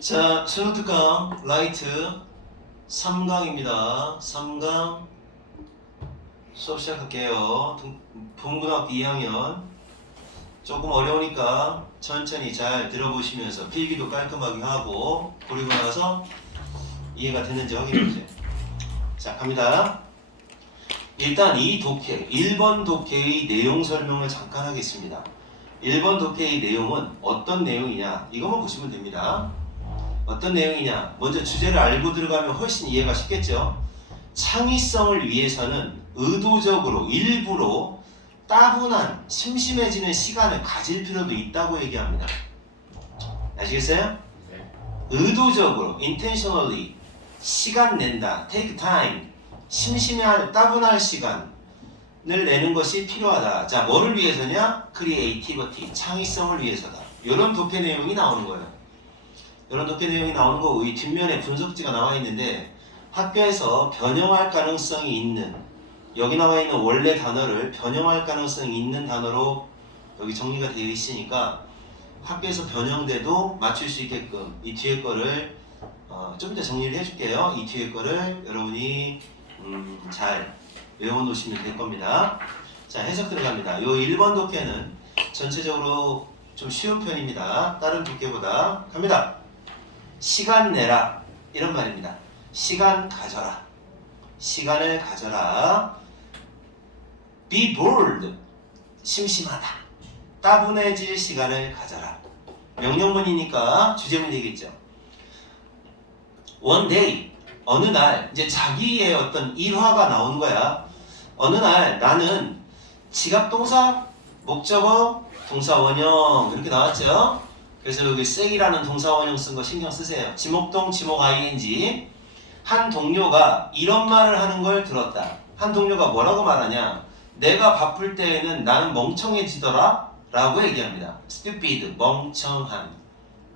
자, 수능특강 라이트 3강입니다. 3강 수업 시작할게요. 본고등학교 2학년 조금 어려우니까 천천히 잘 들어보시면서 필기도 깔끔하게 하고 그리고 나서 이해가 되는지 확인해주세요. 자, 갑니다. 일단 이 독해, 1번 독해의 내용 설명을 잠깐 하겠습니다. 1번 독해의 내용은 어떤 내용이냐 이것만 보시면 됩니다. 어떤 내용이냐, 먼저 주제를 알고 들어가면 훨씬 이해가 쉽겠죠. 창의성을 위해서는 의도적으로 일부러 따분한 심심해지는 시간을 가질 필요도 있다고 얘기합니다. 아시겠어요? 네. 의도적으로 intentionally 시간 낸다, take time, 심심해할 따분할 시간을 내는 것이 필요하다. 자, 뭐를 위해서냐? creativity, 창의성을 위해서다. 이런 독해 내용이 나오는 거예요. 이런 독해 내용이 나오는 거고, 이 뒷면에 분석지가 나와 있는데 학교에서 변형할 가능성이 있는, 여기 나와 있는 원래 단어를 변형할 가능성이 있는 단어로 여기 정리가 되어 있으니까 학교에서 변형돼도 맞출 수 있게끔 이 뒤에 거를 좀 더 정리를 해줄게요. 이 뒤에 거를 여러분이 잘 외워놓으시면 될 겁니다. 자, 해석 들어갑니다. 요 1번 독해는 전체적으로 좀 쉬운 편입니다. 다른 독해보다. 갑니다. 시간 내라 이런 말입니다. 시간 가져라. 시간을 가져라. Be bored. 심심하다. 따분해질 시간을 가져라. 명령문이니까 주제문 되겠죠. One day. 어느 날 이제 자기의 어떤 일화가 나오는 거야. 어느 날 나는 지갑동사, 목적어, 동사 원형 이렇게 나왔죠. 그래서 여기 say라는 동사 원형 쓴 거 신경 쓰세요. 지목동, 지목 ing. 한 동료가 이런 말을 하는 걸 들었다. 한 동료가 뭐라고 말하냐? 내가 바쁠 때에는 나는 멍청해지더라 라고 얘기합니다. stupid, 멍청한.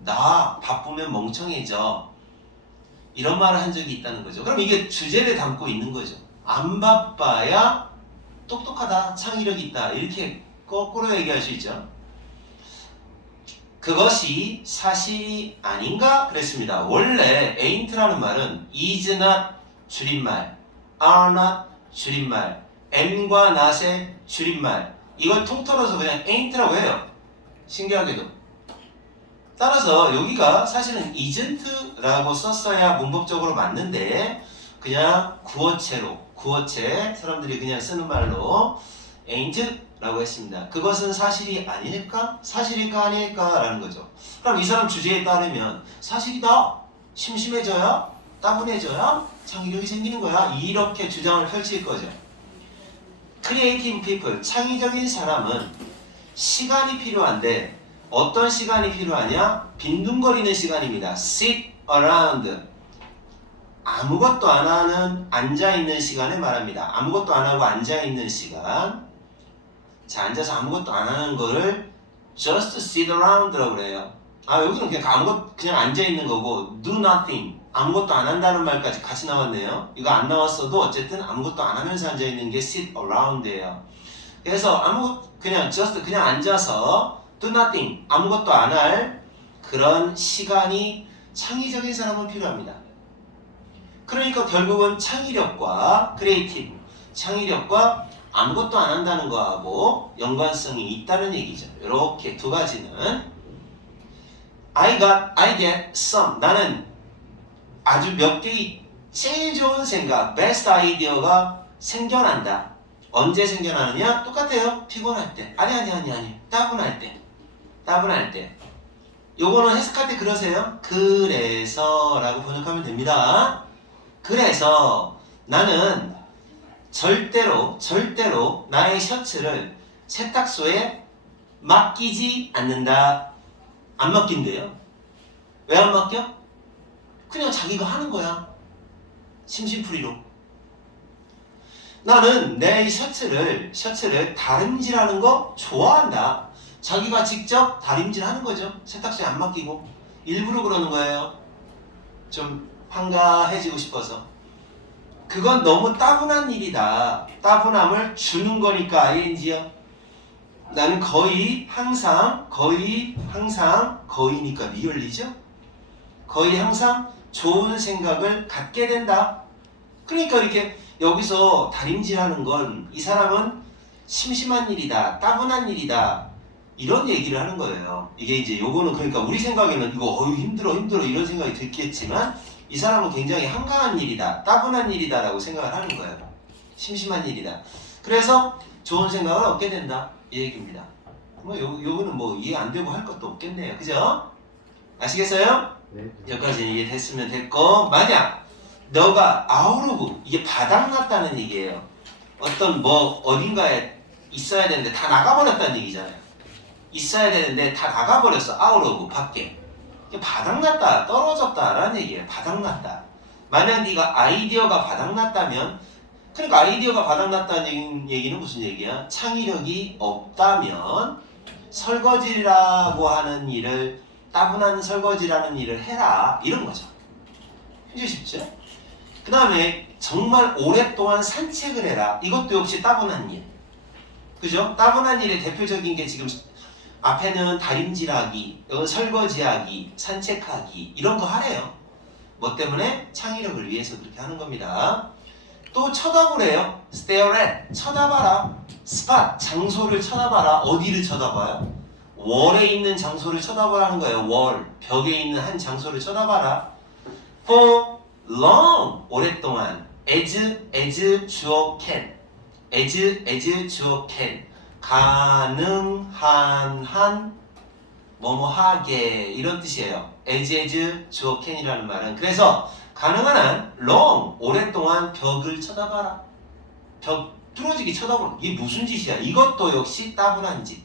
나 바쁘면 멍청해져. 이런 말을 한 적이 있다는 거죠. 그럼 이게 주제를 담고 있는 거죠. 안 바빠야 똑똑하다, 창의력이 있다. 이렇게 거꾸로 얘기할 수 있죠. 그것이 사실이 아닌가 그랬습니다. 원래 ain't라는 말은 is not 줄임말, are not 줄임말, am과 not의 줄임말. 이걸 통틀어서 그냥 ain't라고 해요. 신기하게도. 따라서 여기가 사실은 isn't라고 썼어야 문법적으로 맞는데 그냥 구어체 사람들이 그냥 쓰는 말로 ain't 라고 했습니다. 그것은 사실이 아닐까? 사실일까 아닐까? 라는 거죠. 그럼 이 사람 주제에 따르면 사실이다. 심심해져야? 따분해져야? 창의력이 생기는 거야. 이렇게 주장을 펼칠 거죠. Creative people, 창의적인 사람은 시간이 필요한데 어떤 시간이 필요하냐? 빈둥거리는 시간입니다. Sit around. 아무것도 안 하는 앉아있는 시간을 말합니다. 아무것도 안 하고 앉아있는 시간. 자, 앉아서 아무것도 안 하는 거를 just sit around라고 그래요. 여기는 그냥 앉아있는 거고 do nothing, 아무것도 안 한다는 말까지 같이 나왔네요. 이거 안 나왔어도 어쨌든 아무것도 안 하면서 앉아있는 게 sit around예요. 그래서 그냥 앉아서 do nothing, 아무것도 안 할 그런 시간이 창의적인 사람은 필요합니다. 그러니까 결국은 창의력과 creative, 창의력과 아무것도 안 한다는 거하고 연관성이 있다는 얘기죠. 이렇게 두 가지는 I get some. 나는 아주 몇 개의 제일 좋은 생각, best idea가 생겨난다. 언제 생겨나느냐? 똑같아요. 피곤할 때. 아니. 따분할 때. 요거는 해석할 때 그러세요. 그래서 라고 번역하면 됩니다. 그래서 나는 절대로 나의 셔츠를 세탁소에 맡기지 않는다. 안 맡긴대요. 왜 안 맡겨? 그냥 자기가 하는 거야. 심심풀이로. 나는 내 셔츠를 다림질하는 거 좋아한다. 자기가 직접 다림질하는 거죠. 세탁소에 안 맡기고. 일부러 그러는 거예요. 좀 한가해지고 싶어서. 그건 너무 따분한 일이다. 따분함을 주는 거니까 ing요. 나는 거의 항상 거의니까 리얼리죠. 거의 항상 좋은 생각을 갖게 된다. 그러니까 이렇게 여기서 다림질하는 건 이 사람은 심심한 일이다, 따분한 일이다 이런 얘기를 하는 거예요. 이게 이제 요거는 그러니까 우리 생각에는 이거 어휴 힘들어 이런 생각이 들겠지만 이 사람은 굉장히 한가한 일이다, 따분한 일이다라고 생각을 하는 거예요. 심심한 일이다. 그래서 좋은 생각을 얻게 된다 이 얘기입니다. 뭐 요거는 뭐 이해 안 되고 할 것도 없겠네요. 그죠? 아시겠어요? 네. 여기까지 이해됐으면 됐고, 만약 너가 아우르브 이게 바닥났다는 얘기예요. 어떤 뭐 어딘가에 있어야 되는데 다 나가버렸다는 얘기잖아요. 있어야 되는데 다 나가버렸어. 아우르브 밖에. 이게 바닥났다, 떨어졌다라는 얘기예요. 바닥났다. 만약 네가 아이디어가 바닥났다면, 그러니까 아이디어가 바닥났다는 얘기는 무슨 얘기야? 창의력이 없다면 설거지라고 하는 일을, 따분한 설거지라는 일을 해라 이런 거죠. 해주십시오. 그 다음에 정말 오랫동안 산책을 해라. 이것도 역시 따분한 일. 그죠? 따분한 일의 대표적인 게 지금 앞에는 다림질하기, 설거지하기, 산책하기 이런 거 하래요. 뭐 때문에? 창의력을 위해서 그렇게 하는 겁니다. 또 쳐다보래요. stare at, 쳐다봐라. spot, 장소를 쳐다봐라. 어디를 쳐다봐요? 월에 있는 장소를 쳐다보라는 거예요. 월, 벽에 있는 한 장소를 쳐다봐라. for long, 오랫동안. as 주어 can. as 주어 can. 가능한 한 뭐뭐 하게 이런 뜻이에요. as 주어 can이라는 말은. 그래서 가능한 한 long, 오랫동안 벽을 쳐다봐라. 벽 뚫어지게 쳐다보라. 이게 무슨 짓이야? 이것도 역시 따분한 짓.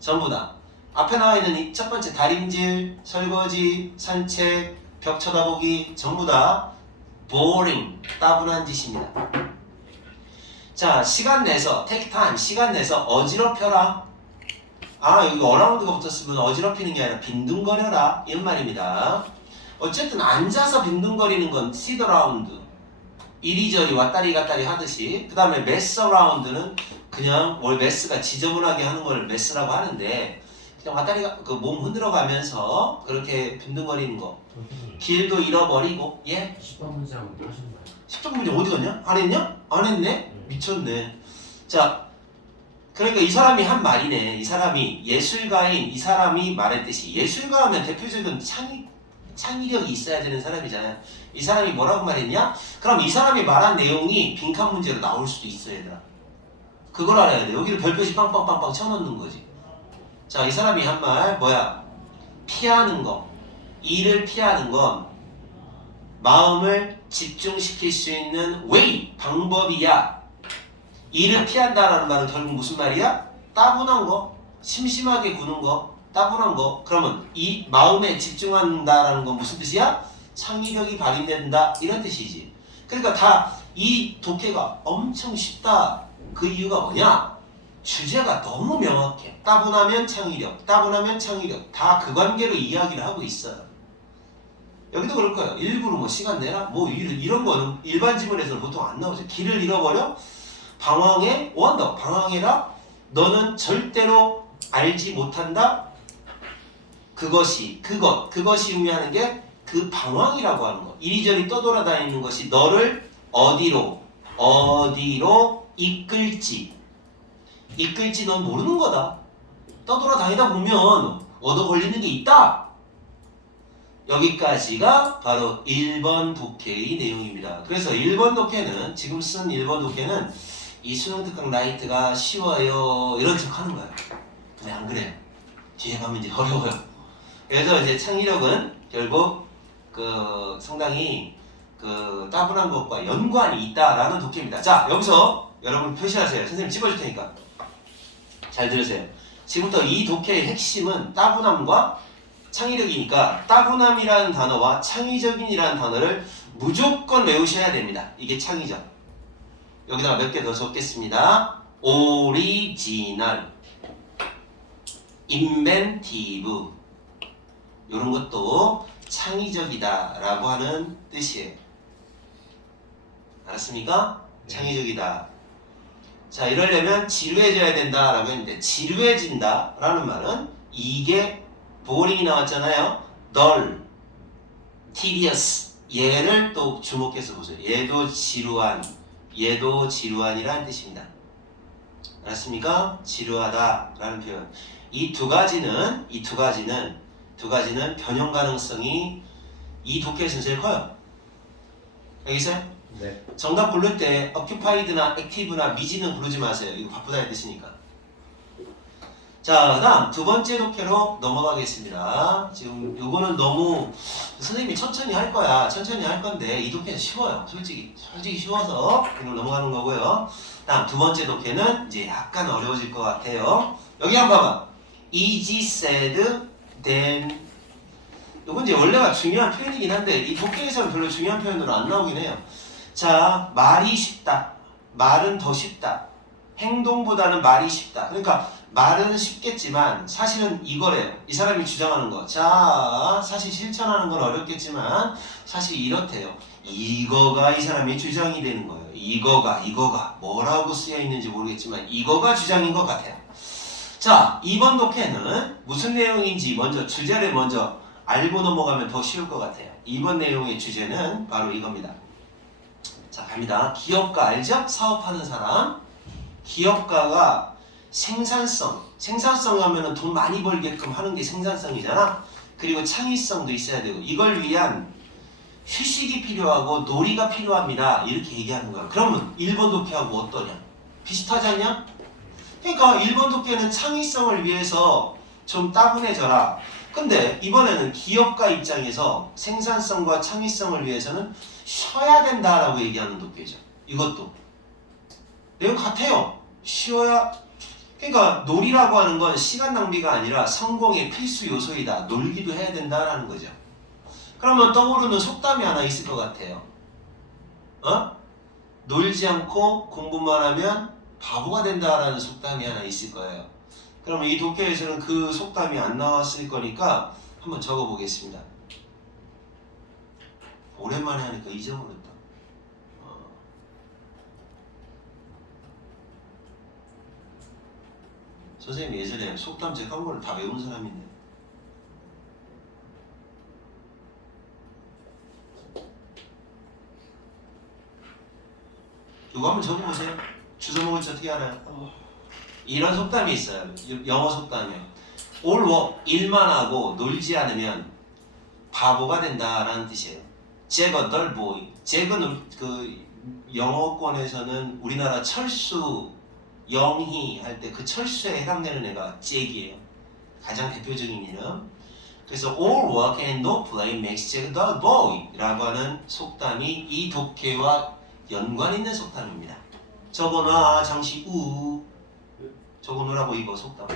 전부 다. 앞에 나와 있는 이 첫 번째 다림질, 설거지, 산책, 벽 쳐다보기 전부 다 boring, 따분한 짓입니다. 자, 시간 내서 take time, 시간 내서 어지럽혀라. 아, 여기 around가 붙었으면 어지럽히는 게 아니라 빈둥거려라 이런 말입니다. 어쨌든 앉아서 빈둥거리는 건 sit around, 이리저리 왔다리 갔다리 하듯이. 그 다음에 mess around는 그냥 뭘 메스가 지저분하게 하는 걸 메스라고 하는데 그냥 왔다리 그 몸 흔들어 가면서 그렇게 빈둥거리는 거. 길도 잃어버리고. 예? 10번 문장 하신 거예요? 10점 문제 어디 갔냐? 안 했냐? 안 했네? 미쳤네. 자, 그러니까 이 사람이 한 말이네. 이 사람이 예술가인 이 사람이 말했듯이, 예술가 하면 대표적인 창의력이 있어야 되는 사람이잖아요. 이 사람이 뭐라고 말했냐? 그럼 이 사람이 말한 내용이 빈칸 문제로 나올 수도 있어 얘들아. 그걸 알아야 돼. 여기를 별표시 빵빵빵빵 쳐놓는 거지. 자, 이 사람이 한 말 뭐야? 피하는 거. 일을 피하는 건 마음을 집중시킬 수 있는 way, 방법이야. 일을 피한다라는 말은 결국 무슨 말이야? 따분한 거, 심심하게 구는 거, 따분한 거. 그러면 이 마음에 집중한다라는 건 무슨 뜻이야? 창의력이 발휘된다 이런 뜻이지. 그러니까 다 이 독해가 엄청 쉽다. 그 이유가 뭐냐? 주제가 너무 명확해. 따분하면 창의력, 따분하면 창의력. 다 그 관계로 이야기를 하고 있어요. 여기도 그럴 거예요. 일부러 뭐 시간 내라? 뭐 이런 거는 일반 지문에서는 보통 안 나오죠. 길을 잃어버려? 방황해? 원더. 방황해라? 너는 절대로 알지 못한다? 그것이 의미하는 게 그 방황이라고 하는 거. 이리저리 떠돌아다니는 것이 너를 어디로 이끌지 넌 모르는 거다. 떠돌아다니다 보면 얻어 걸리는 게 있다. 여기까지가 바로 1번 독해의 내용입니다. 그래서 1번 독해는, 지금 쓴 1번 독해는 이 수능 특강 나이트가 쉬워요 이런 척 하는 거야. 근데 안 그래. 뒤에 가면 이제 어려워요. 그래서 이제 창의력은 결국 그 상당히 그 따분한 것과 연관이 있다라는 독해입니다. 자, 여기서 여러분 표시하세요. 선생님 찍어줄 테니까 잘 들으세요. 지금부터 이 독해의 핵심은 따분함과 창의력이니까 따분함이라는 단어와 창의적인이라는 단어를 무조건 외우셔야 됩니다. 이게 창의적. 여기다가 몇 개 더 적겠습니다. 오리지널, 인벤티브, 이런 것도 창의적이다 라고 하는 뜻이에요. 알았습니까? 창의적이다. 자, 이러려면 지루해져야 된다 라고 했는데, 지루해진다 라는 말은 이게 보링이 나왔잖아요. 널, tedious. 얘를 또 주목해서 보세요. 얘도 지루한. 얘도 지루한이라는 뜻입니다. 알았습니까? 지루하다라는 표현. 이 두 가지는 변형 가능성이 이 독해에서는 제일 커요. 알겠어요? 네. 정답 고를 때 occupied나 active나 미지는 고르지 마세요. 이거 바쁘다는 뜻이니까. 자, 그다음 두 번째 독해로 넘어가겠습니다. 지금 요거는 너무 선생님이 천천히 할 거야. 천천히 할 건데 이 독해는 쉬워요. 솔직히 쉬워서 그냥 넘어가는 거고요. 다음 두 번째 독해는 이제 약간 어려워질 것 같아요. 여기 한번 봐봐. easy said then. 요건 이제 원래가 중요한 표현이긴 한데 이 독해에서는 별로 중요한 표현으로 안 나오긴 해요. 자, 말이 쉽다. 말은 더 쉽다. 행동보다는 말이 쉽다. 그러니까 말은 쉽겠지만 사실은 이거래요. 이 사람이 주장하는 거. 자, 사실 실천하는 건 어렵겠지만 사실 이렇대요. 이거가 이 사람의 주장이 되는 거예요. 이거가 뭐라고 쓰여 있는지 모르겠지만 이거가 주장인 것 같아요. 자, 이번 독해는 무슨 내용인지 먼저 주제를 먼저 알고 넘어가면 더 쉬울 것 같아요. 이번 내용의 주제는 바로 이겁니다. 자, 갑니다. 기업가 알죠? 사업하는 사람. 기업가가 생산성 하면은 돈 많이 벌게끔 하는 게 생산성이잖아. 그리고 창의성도 있어야 되고 이걸 위한 휴식이 필요하고 놀이가 필요합니다. 이렇게 얘기하는 거야. 그러면 1번 독해하고 어떠냐? 비슷하지 않냐? 그러니까 1번 독해는 창의성을 위해서 좀 따분해져라. 근데 이번에는 기업가 입장에서 생산성과 창의성을 위해서는 쉬어야 된다라고 얘기하는 독해죠. 이것도 내용 같아요. 쉬어야. 그러니까 놀이라고 하는 건 시간 낭비가 아니라 성공의 필수 요소이다. 놀기도 해야 된다라는 거죠. 그러면 떠오르는 속담이 하나 있을 것 같아요. 놀지 않고 공부만 하면 바보가 된다라는 속담이 하나 있을 거예요. 그러면 이 독해에서는 그 속담이 안 나왔을 거니까 한번 적어보겠습니다. 오랜만에 하니까 잊어버렸다. 선생님 예전에 속담 책 한 권을 다 외운 사람인데. 이거 한번 적어보세요. 주워 먹을지 어떻게 알아요? 이런 속담이 있어요. 영어 속담이요. All work, 일만 하고 놀지 않으면 바보가 된다라는 뜻이에요. Jack a dull boy. Jack은 그 영어권에서는 우리나라 철수 영희 할 때 그 철수에 해당되는 애가 잭이에요. 가장 대표적인 이름. 그래서 all work and no play makes Jack a dull boy 라고 하는 속담이 이 독해와 연관 있는 속담입니다. 적어놔 장시우. 적어놓으라고 이거 속담.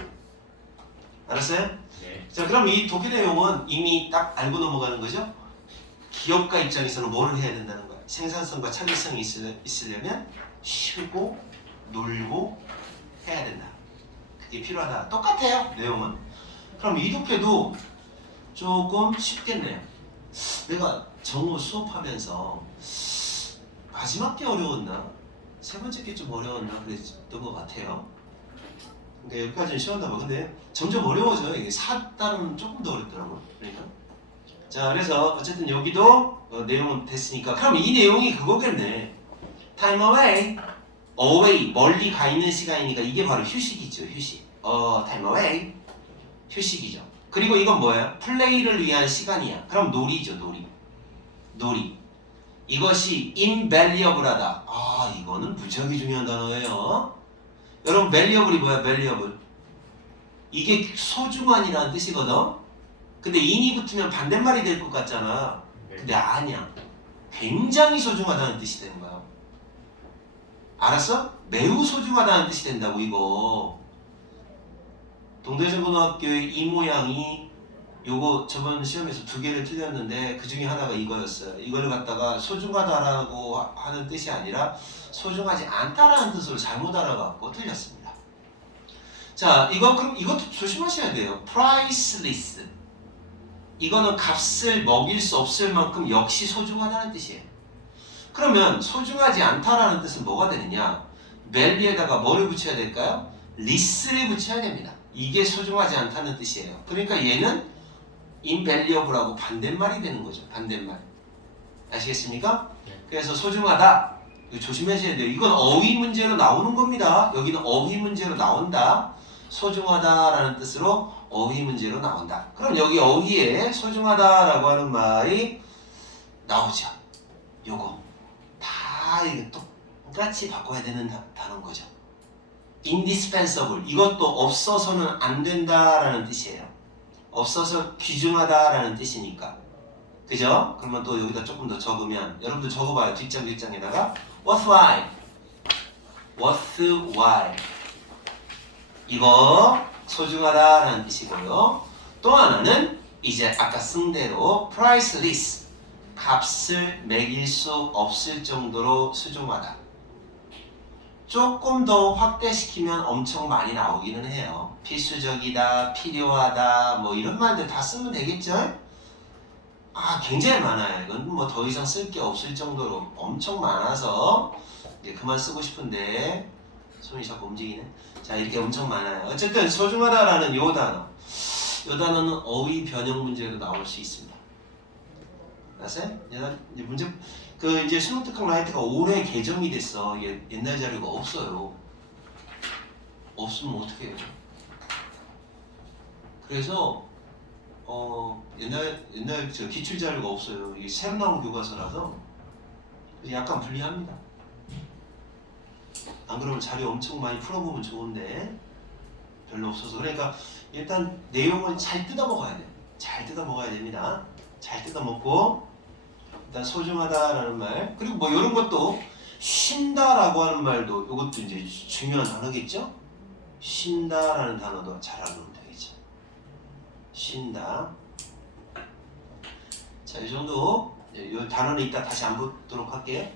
알았어요? 네. 자, 그럼 이 독해 내용은 이미 딱 알고 넘어가는 거죠? 기업가 입장에서는 뭐를 해야 된다는 거야? 생산성과 창의성이 있으려면 쉬고 놀고 해야 된다. 그게 필요하다. 똑같아요, 내용은. 그럼 이 독해도 조금 쉽겠네요. 내가 정우 수업하면서 마지막 게 어려웠나? 세 번째 게 좀 어려웠나? 그랬던 것 같아요. 그러니까 여기까지는 쉬웠나 봐. 근데 점점 어려워져요. 이게 4단은 조금 더 어렵더라고요. 그러니까. 자, 그래서 어쨌든 여기도 내용은 됐으니까. 그럼 이 내용이 그거겠네. Time away. away. 멀리 가 있는 시간이니까 이게 바로 휴식이죠. 휴식. time away. 휴식이죠. 그리고 이건 뭐예요? 플레이를 위한 시간이야. 그럼 놀이죠. 놀이. 이것이 invaluable하다. 아, 이거는 무지하게 중요한 단어예요. 여러분, valuable이 뭐야? valuable. 이게 소중한이라는 뜻이거든. 근데 in이 붙으면 반대말이 될 것 같잖아. 근데 아니야. 굉장히 소중하다는 뜻이 되는 거야. 알았어? 매우 소중하다는 뜻이 된다고 이거. 동대전고등학교의 이 모양이 요거 저번 시험에서 2개를 틀렸는데 그 중에 하나가 이거였어요. 이거를 갖다가 소중하다라고 하는 뜻이 아니라 소중하지 않다라는 뜻으로 잘못 알아갖고 틀렸습니다. 자, 그럼 이것도 조심하셔야 돼요. priceless. 이거는 값을 먹일 수 없을 만큼 역시 소중하다는 뜻이에요. 그러면 소중하지 않다라는 뜻은 뭐가 되느냐? value에다가 뭐를 붙여야 될까요? less를 붙여야 됩니다. 이게 소중하지 않다는 뜻이에요. 그러니까 얘는 invaluable하고 반대말이 되는 거죠. 반대말. 아시겠습니까? 네. 그래서 소중하다. 이거 조심하셔야 돼요. 이건 어휘 문제로 나오는 겁니다. 여기는 어휘 문제로 나온다. 소중하다라는 뜻으로 어휘 문제로 나온다. 그럼 여기 어휘에 소중하다라고 하는 말이 나오죠. 요거 다 이게 똑같이 바꿔야 되는 단어인 거죠. indispensable 이것도 없어서는 안 된다라는 뜻이에요. 없어서 귀중하다라는 뜻이니까. 그죠? 그러면 또 여기다 조금 더 적으면 여러분들 적어봐요. 뒷장에다가 worthwhile worthwhile 이거 소중하다라는 뜻이고요. 또 하나는 이제 아까 쓴 대로 priceless 값을 매길 수 없을 정도로 소중하다. 조금 더 확대시키면 엄청 많이 나오기는 해요. 필수적이다, 필요하다, 뭐 이런 말들 다 쓰면 되겠죠? 아, 굉장히 많아요. 이건 뭐 더 이상 쓸 게 없을 정도로 엄청 많아서 이제 그만 쓰고 싶은데 손이 자꾸 움직이네. 자, 이렇게 엄청 많아요. 어쨌든 소중하다라는 요 단어는 어휘 변형 문제로 나올 수 있습니다. 아세요? 이제 문제 이제 수능 특강 라이트가 올해 개정이 됐어. 옛날 자료가 없어요. 없으면 어떻게 해요? 그래서 옛날 저 기출 자료가 없어요. 이게 새로 나온 교과서라서 약간 불리합니다. 안 그러면 자료 엄청 많이 풀어보면 좋은데 별로 없어서. 그러니까 일단 내용을 잘 뜯어 먹어야 돼. 잘 뜯어 먹어야 됩니다. 잘 뜯어 먹고 일단 소중하다라는 말, 그리고 뭐 이런 것도 쉰다라고 하는 말도 이것도 이제 중요한 단어겠죠? 쉰다라는 단어도 잘 알아놓으면 되겠죠. 쉰다. 자, 이 정도. 이 단어는 이따 다시 안 보도록 할게요.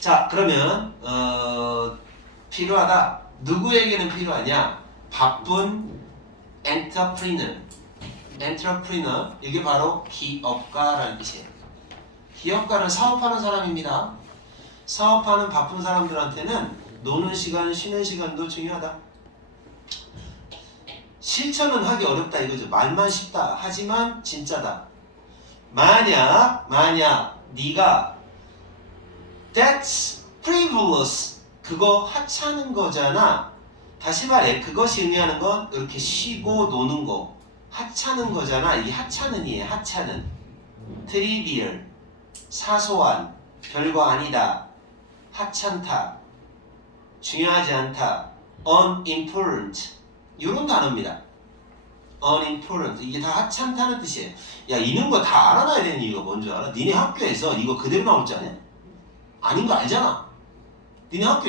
자, 그러면 필요하다. 누구에게는 필요하냐? 바쁜 entrepreneur. 이게 바로 기업가라는 뜻이에요. 기업가는 사업하는 사람입니다. 사업하는 바쁜 사람들한테는 노는 시간, 쉬는 시간도 중요하다. 실천은 하기 어렵다 이거죠. 말만 쉽다. 하지만 진짜다. 만약 네가 that's frivolous 그거 하찮은 거잖아. 다시 말해, 그것이 의미하는 건 이렇게 쉬고 노는 거 하찮은 거잖아. 이 하찮은이에요. 하찮은 trivial 사소한 별거 아니다. 하찮다. 중요하지 않다. unimportant 이런 단어입니다. unimportant 이게 다 하찮다는 뜻이에요. 야, 이런 거 다 알아놔야 되는 이유가 뭔 줄 알아? 니네 학교에서 이거 그대로 나올 줄 아냐? 아닌 거 알잖아. 니네 학교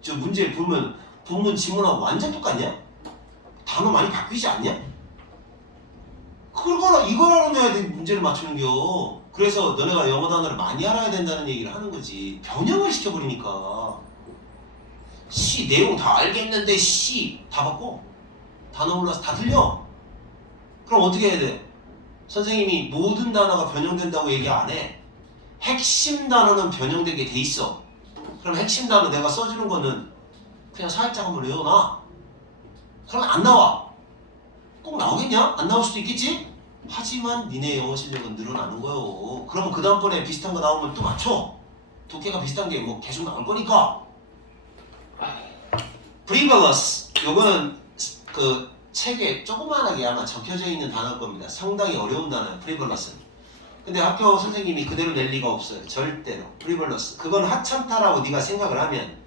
저 문제 보면 본문 지문하고 완전 똑같냐? 단어 많이 바뀌지 않냐? 이걸 알아내야 돼. 문제를 맞추는겨. 그래서 너네가 영어 단어를 많이 알아야 된다는 얘기를 하는 거지. 변형을 시켜버리니까. 내용 다 알겠는데 다 바꿔. 단어 몰라서 다 틀려. 그럼 어떻게 해야 돼? 선생님이 모든 단어가 변형된다고 얘기 안 해. 핵심 단어는 변형되게 돼 있어. 그럼 핵심 단어 내가 써주는 거는 그냥 살짝 한번 외워놔. 그럼 안 나와. 꼭 나오겠냐? 안 나올 수도 있겠지? 하지만 니네 영어 실력은 늘어나는 거요. 그러면 그 다음번에 비슷한 거 나오면 또 맞춰. 두께가 비슷한 게 뭐 계속 나올 거니까. frivolous 요거는 그 책에 조그만하게 아마 적혀져 있는 단어일 겁니다. 상당히 어려운 단어예요. frivolous. 근데 학교 선생님이 그대로 낼 리가 없어요. 절대로. frivolous. 그건 하찮다라고 네가 생각을 하면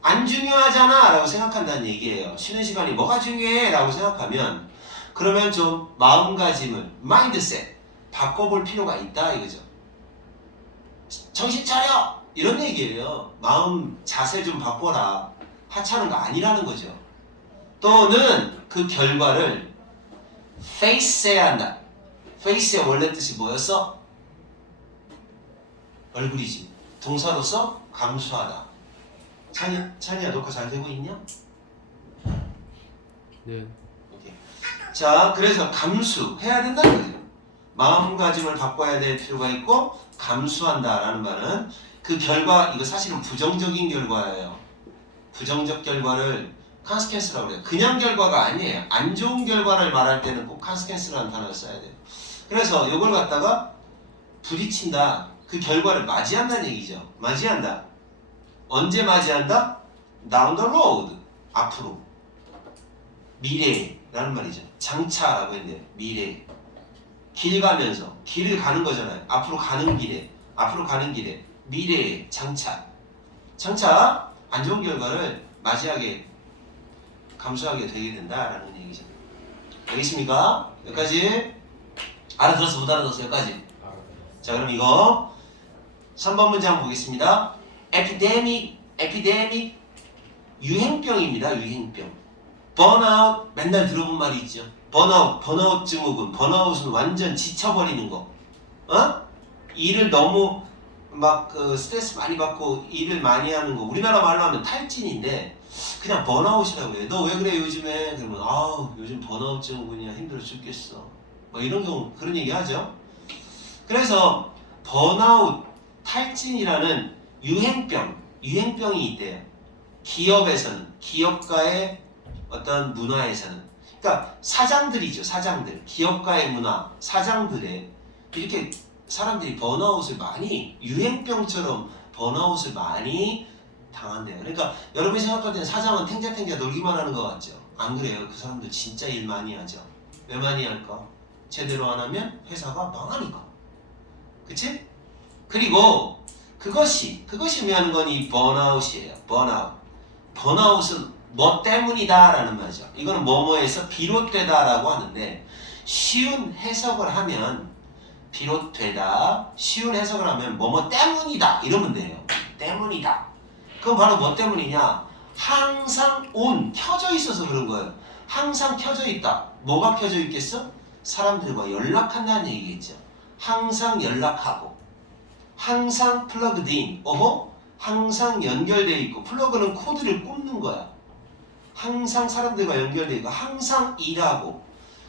안 중요하잖아 라고 생각한다는 얘기예요. 쉬는 시간이 뭐가 중요해 라고 생각하면 그러면 좀 마음가짐을 마인드셋 바꿔볼 필요가 있다 이거죠. 정신 차려! 이런 얘기예요. 마음 자세 좀 바꿔라. 하찮은 거 아니라는 거죠. 또는 그 결과를 face해야 한다. face의 원래 뜻이 뭐였어? 얼굴이지. 동사로서 감수하다. 찬이야 녹화 잘 되고 있냐? 네. 오케이. 자, 그래서 감수해야 된다는 거죠. 마음가짐을 바꿔야 될 필요가 있고 감수한다라는 말은 그 결과, 이거 사실은 부정적인 결과예요. 부정적 결과를 consequence라고 그래요. 그냥 결과가 아니에요. 안 좋은 결과를 말할 때는 꼭 consequence라는 단어를 써야 돼요. 그래서 이걸 갖다가 부딪힌다. 그 결과를 맞이한다는 얘기죠. 맞이한다. 언제 맞이한다? down the road. 앞으로. 미래라는 말이죠. 장차라고 했는데 미래. 길 가면서 길을 가는 거잖아요. 앞으로 가는 길에. 앞으로 가는 길에. 미래에 장차. 장차 안 좋은 결과를 맞이하게 감수하게 되게 된다라는 얘기죠. 알겠습니까? 여기까지. 알아들었어? 못 알아들었어? 여기까지. 자, 그럼 이거 3번 문제 한번 보겠습니다. epidemic 유행병입니다. 유행병. 번아웃 맨날 들어본 말이 있죠. 번아웃 증후군. 번아웃은 완전 지쳐버리는 거. 일을 너무 막 스트레스 많이 받고 일을 많이 하는 거. 우리나라 말로 하면 탈진인데 그냥 번아웃이라고 그래요. 너 왜 그래 요즘에? 그러면 아우 요즘 번아웃 증후군이야 힘들어 죽겠어. 뭐 이런 경우 그런 얘기 하죠. 그래서 번아웃, 탈진이라는 유행병이 있대요. 기업에서는, 기업가의 어떤 문화에서는. 그러니까 사장들이죠. 사장들. 기업가의 문화, 사장들의 이렇게 사람들이 번아웃을 많이 유행병처럼 번아웃을 많이 당한대요. 그러니까 여러분이 생각할 때는 사장은 탱자탱자 놀기만 하는 것 같죠. 안 그래요. 그 사람들 진짜 일 많이 하죠. 왜 많이 할까? 제대로 안 하면 회사가 망하니까. 그치? 그리고 그것이 의미하는 건 이 번아웃이에요. 번아웃은 뭐 때문이다 라는 말이죠. 이거는 뭐뭐에서 비롯되다 라고 하는데 쉬운 해석을 하면 비롯되다, 쉬운 해석을 하면 뭐뭐 때문이다 이러면 돼요. 때문이다. 그럼 바로 뭐 때문이냐? 항상 켜져 있어서 그런 거예요. 항상 켜져 있다. 뭐가 켜져 있겠어? 사람들과 연락한다는 얘기겠죠. 항상 연락하고 항상 plugged in. 항상 연결되어 있고 플러그는 코드를 꼽는 거야. 항상 사람들과 연결되어 있고 항상 일하고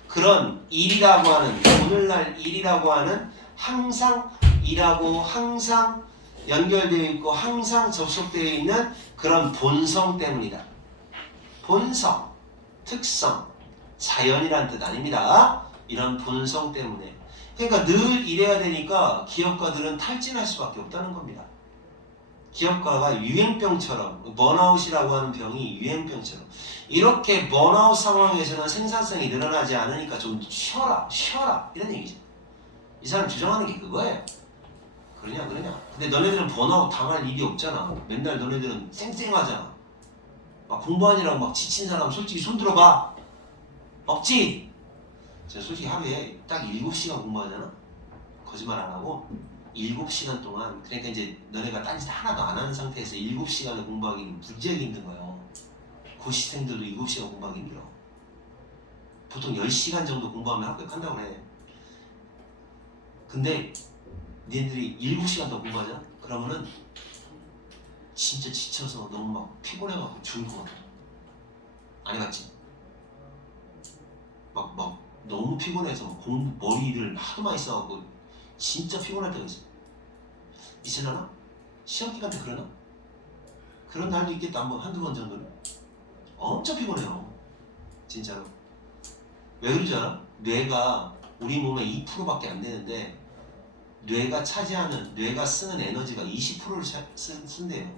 그런 일이라고 하는 오늘날 일이라고 하는 항상 일하고 항상 연결되어 있고 항상 접속되어 있는 그런 본성 때문이다. 본성, 특성, 자연이란 뜻 아닙니다. 이런 본성 때문에. 그러니까 늘 일해야 되니까 기업가들은 탈진할 수밖에 없다는 겁니다. 기업가가 유행병처럼 번아웃이라고 하는 병이 유행병처럼 이렇게 번아웃 상황에서는 생산성이 늘어나지 않으니까 좀 쉬어라 이런 얘기죠. 이 사람 주장하는 게 그거예요. 그러냐 근데 너네들은 번아웃 당할 일이 없잖아. 맨날 너네들은 쌩쌩하잖아. 막 공부하느라고 막 지친 사람 솔직히 손 들어봐. 없지? 제가 솔직히 하루에 딱 7시간 공부하잖아? 거짓말 안 하고 7시간 동안 그러니까 이제 너네가 딴짓 하나도 안 하는 상태에서 7시간을 공부하기는 무지하게 힘든 거예요. 고시생들도 7시간 공부하기 힘들어. 보통 10시간 정도 공부하면 합격한다고 그래. 근데 니네들이 7시간 더 공부하잖아? 그러면은 진짜 지쳐서 너무 막 피곤해갖고 죽을 것 같아. 안 해봤지? 막 너무 피곤해서 공부 머리를 하도 많이 써갖고 진짜 피곤할 때가 있어. 있으려나? 시험 기간 때 그러나? 그런 날도 있겠다. 한두 번 정도는. 엄청 피곤해요. 진짜로. 왜 그러지 알아? 뇌가 우리 몸의 2%밖에 안 되는데 뇌가 쓰는 에너지가 20%를 쓴대요.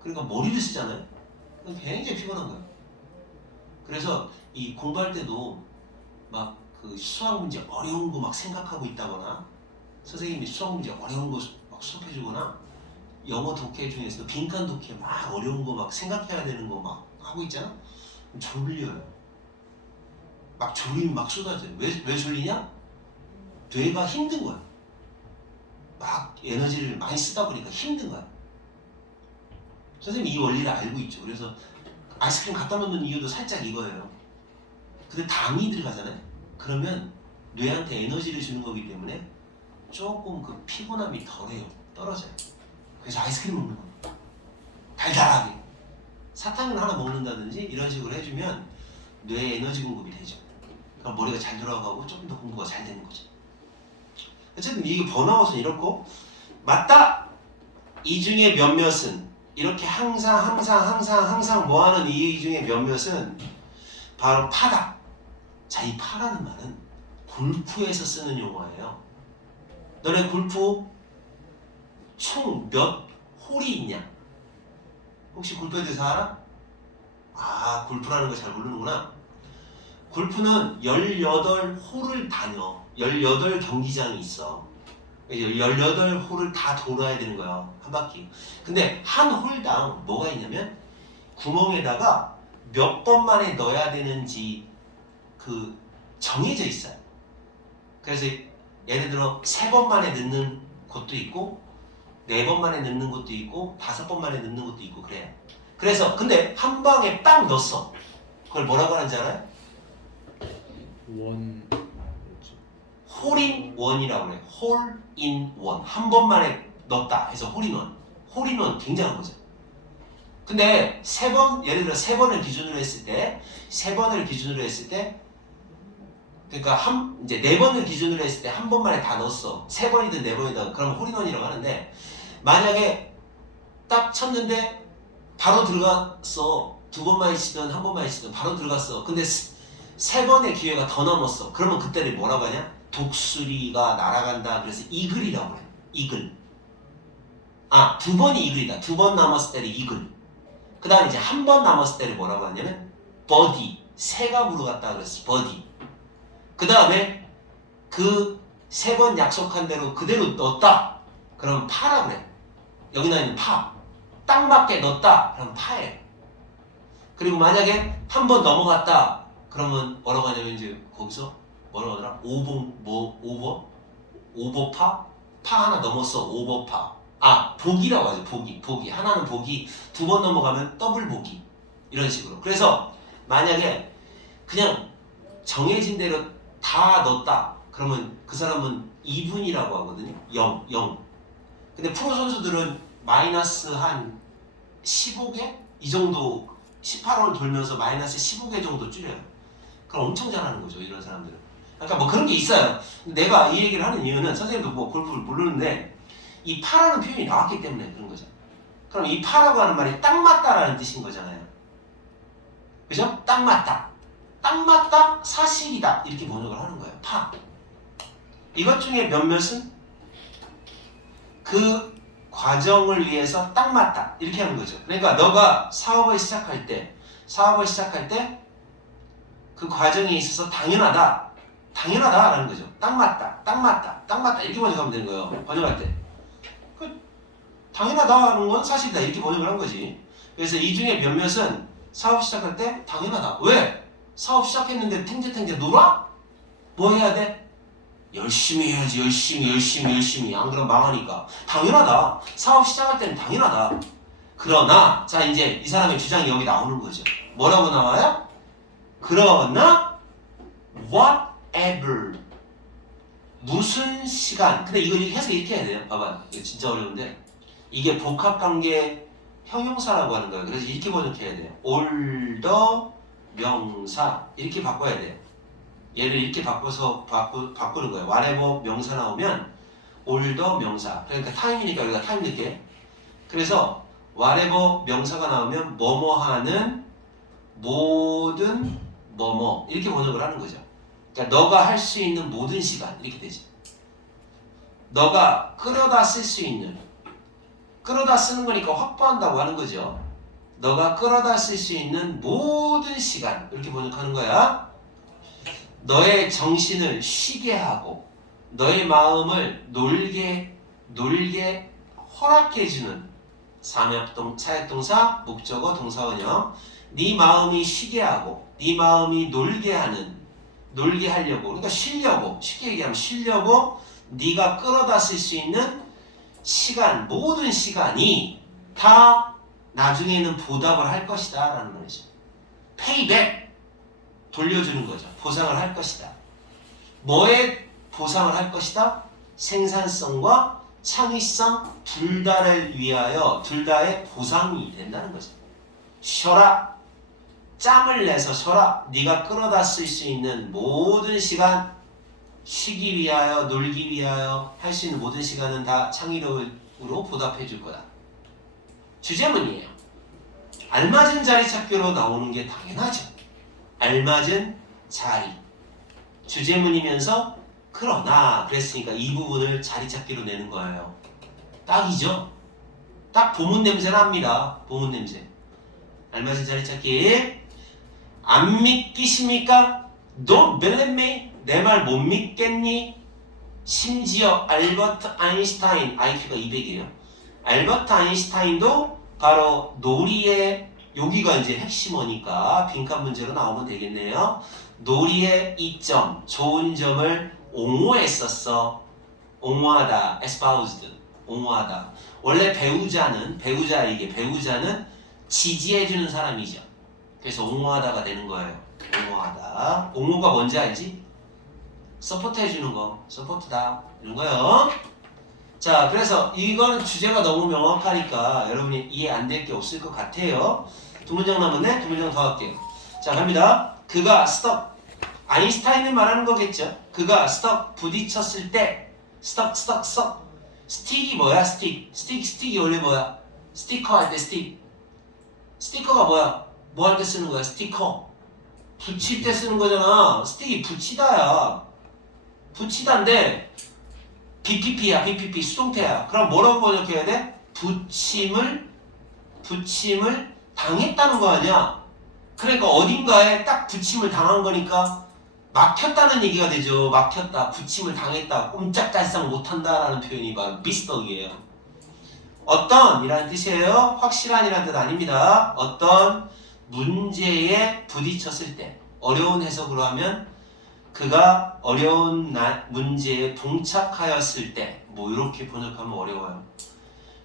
그러니까 머리를 쓰잖아요. 굉장히 피곤한 거야. 그래서 이 공부할 때도 막 그 수학 문제 어려운 거 막 생각하고 있다거나 선생님이 수학 문제 어려운 거 막 수업해주거나 영어 독해 중에서 빈칸 독해 막 어려운 거 막 생각해야 되는 거 막 하고 있잖아? 졸려요. 막 졸리면 막 쏟아져요. 왜 졸리냐? 뇌가 힘든 거야. 막 에너지를 많이 쓰다 보니까 힘든 거야. 선생님이 이 원리를 알고 있죠. 그래서 아이스크림 갖다 놓는 이유도 살짝 이거예요. 근데 당이 들어가잖아요. 그러면 뇌한테 에너지를 주는 거기 때문에 조금 그 피곤함이 덜해요. 떨어져요. 그래서 아이스크림 먹는 거예요. 달달하게. 사탕을 하나 먹는다든지 이런 식으로 해주면 뇌에 에너지 공급이 되죠. 그럼 머리가 잘 돌아가고 조금 더 공부가 잘 되는 거죠. 어쨌든 이게 번아웃은 이렇고 맞다! 이 중에 몇몇은 이렇게 항상 뭐하는 이 중에 몇몇은 바로 파다. 자, 이 파라는 말은 골프에서 쓰는 용어예요. 너네 골프 총 몇 홀이 있냐? 혹시 골프에 대해서 알아? 아, 골프라는 거 잘 모르는구나. 골프는 18홀을 다녀. 18경기장이 있어. 18홀을 다 돌아야 되는 거야. 한 바퀴. 근데 한 홀당 뭐가 있냐면 구멍에다가 몇 번 만에 넣어야 되는지 그 정해져 있어요. 그래서 예를 들어 3번 만에 넣는 곳도 있고 4번 만에 넣는 곳도 있고 5번 만에 넣는 곳도 있고 그래. 그래서 근데 한 방에 딱 넣었어. 그걸 뭐라고 하는지 알아요? 홀인 원이라고 그래. 홀인 원. 한 번만에 넣었다 해서 홀인 원. 홀인 원 굉장한 거죠. 근데 3번, 예를 들어 3번을 기준으로 했을 때, 3번을 기준으로 했을 때, 그러니까 이제 4번을 기준으로 했을 때 한 번만에 다 넣었어. 3번이든 4번이든 그러면 홀인원이라고 하는데, 만약에 딱 쳤는데 바로 들어갔어. 2번만 치든 한 번만 치든 바로 들어갔어. 근데 3번의 기회가 더 남았어. 그러면 그때를 뭐라고 하냐? 독수리가 날아간다. 그래서 이글이라고 그래. 이글. 아, 2번이 이글이다. 2번 남았을 때는 이글. 그 다음에 이제 한 번 남았을 때를 뭐라고 하냐면 버디. 세갑으로 갔다 그랬어. 버디. 그 다음에 그 3번 약속한 대로 그대로 넣었다. 그럼 파라 그래. 여기 나있는 파. 딱 맞게 넣었다. 그럼 파예요. 그리고 만약에 한 번 넘어갔다. 그러면 뭐라고 하냐면 이제 거기서 뭐라고 하더라? 오버파? 파 하나 넘었어. 오버파. 아, 보기라고 하죠. 보기. 하나는 보기. 2번 넘어가면 더블 보기. 이런 식으로. 그래서 만약에 그냥 정해진 대로 다 넣었다. 그러면 그 사람은 2분이라고 하거든요. 0. 근데 프로 선수들은 마이너스 한 15개? 이 정도 18홀 돌면서 마이너스 15개 정도 줄여요. 그럼 엄청 잘하는 거죠. 이런 사람들은. 그러니까 뭐 그런 게 있어요. 내가 이 얘기를 하는 이유는 선생님도 뭐 골프를 모르는데 이 파라는 표현이 나왔기 때문에 그런 거죠. 그럼 이 파라고 하는 말이 딱 맞다라는 뜻인 거잖아요. 그죠? 딱 맞다. 딱 맞다, 사실이다. 이렇게 번역을 하는 거예요. 파. 이것 중에 몇몇은 그 과정을 위해서 딱 맞다. 이렇게 하는 거죠. 그러니까 너가 사업을 시작할 때 그 과정에 있어서 당연하다라는 거죠. 딱 맞다. 이렇게 번역하면 되는 거예요. 번역할 때. 당연하다는 건 사실이다. 이렇게 번역을 한 거지. 그래서 이 중에 몇몇은 사업 시작할 때 당연하다. 왜? 사업 시작했는데 탱자탱자 놀아? 뭐 해야 돼? 열심히 해야지. 열심히. 안 그러면 망하니까. 당연하다. 사업 시작할 때는 당연하다. 그러나 자 이제 이 사람의 주장이 여기 나오는 거죠. 뭐라고 나와요? 그러나 whatever 무슨 시간. 근데 이거 해석 이렇게 해야 돼요. 봐봐. 이거 진짜 어려운데 이게 복합관계 형용사라고 하는 거예요. 그래서 이렇게 번역해야 돼요. older 명사 이렇게 바꿔야 돼요. 얘를 이렇게 바꿔서 바꾸는 거예요. whatever 명사 나오면 older 명사. 그러니까 타임이니까 우리가 타임 넣게. 그래서 whatever 명사가 나오면 뭐뭐 하는 모든 뭐뭐 이렇게 번역을 하는 거죠. 그러니까 너가 할 수 있는 모든 시간 이렇게 되죠. 너가 끌어다 쓸 수 있는 끌어다 쓰는 거니까 확보한다고 하는 거죠. 너가 끌어다 쓸 수 있는 모든 시간 이렇게 번역하는 거야. 너의 정신을 쉬게 하고 너의 마음을 놀게 허락해주는 사역동사, 목적어, 동사원형. 네 마음이 쉬게 하고 네 마음이 놀게 하려고 그러니까 쉬려고 쉽게 얘기하면 쉬려고 네가 끌어다 쓸 수 있는 시간 모든 시간이 다 나중에는 보답을 할 것이다 라는 말이죠. 페이백 돌려주는 거죠. 보상을 할 것이다. 뭐에 보상을 할 것이다? 생산성과 창의성 둘 다를 위하여 둘 다의 보상이 된다는 거죠. 쉬어라. 짬을 내서 쉬어라. 네가 끌어다 쓸 수 있는 모든 시간 쉬기 위하여 놀기 위하여 할 수 있는 모든 시간은 다 창의력으로 보답해 줄 거다. 주제문이에요. 알맞은 자리 찾기로 나오는 게 당연하죠. 알맞은 자리. 주제문이면서 그러나 그랬으니까 이 부분을 자리 찾기로 내는 거예요. 딱이죠? 딱 보문 냄새 납니다. 보문 냄새. 알맞은 자리 찾기. 안 믿기십니까? Don't believe me? 내 말 못 믿겠니? 심지어 알버트 아인슈타인, IQ가 200이에요. 알버트 아인슈타인도 바로 놀이의, 여기가 이제 핵심어니까 빈칸 문제로 나오면 되겠네요. 놀이의 이점, 좋은 점을 옹호했었어. 옹호하다, espoused, 옹호하다. 원래 배우자는 지지해주는 사람이죠. 그래서 옹호하다가 되는 거예요. 옹호하다. 옹호가 뭔지 알지? 서포트 해주는 거. 서포트다. 이런 거요. 자, 그래서 이거는 주제가 너무 명확하니까 여러분이 이해 안 될 게 없을 것 같아요. 두 문장 남았네? 두 문장 더 할게요. 자, 갑니다. 그가 스톱. 아인슈타인을 말하는 거겠죠. 그가 스톱 부딪혔을 때 스톱. 스틱이 뭐야? 스틱이 원래 뭐야? 스티커 할 때 스틱. 스티커가 뭐야? 뭐 할 때 쓰는 거야? 스티커. 붙일 때 쓰는 거잖아. 스틱이 붙이다야. 붙이다인데 BPP야. BPP 수동태야. 그럼 뭐라고 번역해야 돼? 붙임을 당했다는 거 아니야. 그러니까 어딘가에 딱 붙임을 당한 거니까 막혔다는 얘기가 되죠. 막혔다. 붙임을 당했다. 꼼짝달싹 못한다라는 표현이 바로 미스덕이에요. 어떤 이라는 뜻이에요. 확실한이라는 뜻 아닙니다. 어떤 문제에 부딪혔을 때, 어려운 해석으로 하면 그가 어려운 문제에 봉착하였을 때, 뭐 이렇게 번역하면 어려워요.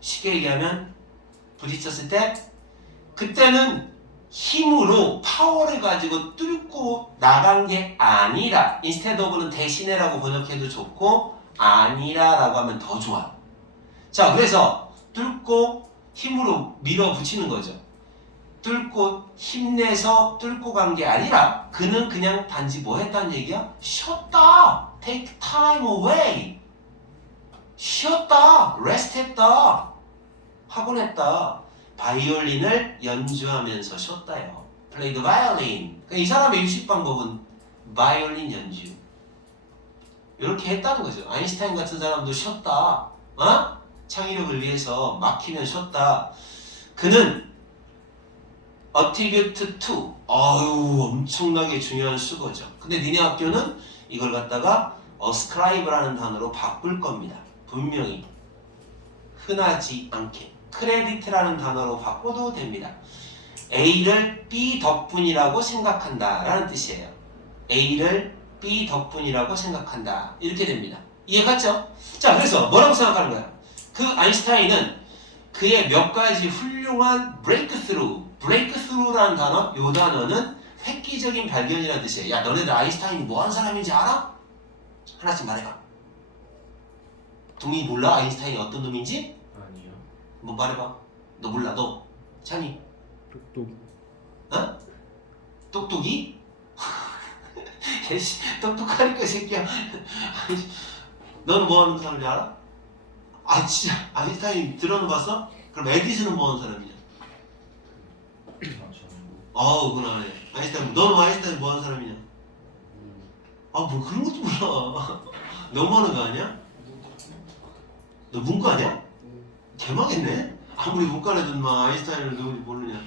쉽게 얘기하면 부딪혔을 때 그때는 힘으로 파워를 가지고 뚫고 나간 게 아니라, instead of는 대신에라고 번역해도 좋고 아니라 라고 하면 더 좋아. 자, 그래서 뚫고 힘으로 밀어붙이는 거죠. 뚫고 힘내서 뚫고 간 게 아니라 그는 그냥 단지 뭐 했다는 얘기야? 쉬었다. Take time away. 쉬었다. rest 했다. 파곤했다. 바이올린을 연주하면서 쉬었다요. Play the violin. 그러니까 이 사람의 휴식 방법은 바이올린 연주. 이렇게 했다는 거죠. 아인슈타인 같은 사람도 쉬었다. 창의력을 위해서 막히면 쉬었다. 그는 attribute to. 엄청나게 중요한 수거죠. 근데 니네 학교는 이걸 갖다가 ascribe라는 단어로 바꿀 겁니다. 분명히. 흔하지 않게. 크레디트라는 단어로 바꿔도 됩니다. A를 B 덕분이라고 생각한다 라는 뜻이에요. A를 B 덕분이라고 생각한다. 이렇게 됩니다. 이해 갔죠? 자, 그래서 뭐라고 생각하는 거야? 그 아인슈타인은 그의 몇 가지 훌륭한 브레이크스루라는 단어, 이 단어는 획기적인 발견이라는 뜻이에요. 야, 너네들 아인슈타인이 뭐 하는 사람인지 알아? 하나씩 말해봐. 동이 몰라? 아인슈타인이 어떤 놈인지? 아니요. 뭐 말해봐. 너 몰라, 너. 찬이. 똑똑이. 똑똑이? 똑똑하니까 이 새끼야. 너는 뭐 하는 사람인지 알아? 진짜 아인슈타인 들어는 봤어? 그럼 에디슨은 뭐 하는 사람이냐? 그건 안 해. 아인슈타인, 너는 아인슈타인 뭐 하는 사람이냐? 뭐 그런 것도 몰라. 너무 하는 거 아니야? 너 문과 아니야? 개망했네? 아무리 문과라든 아인슈타인을 누군지 모르냐.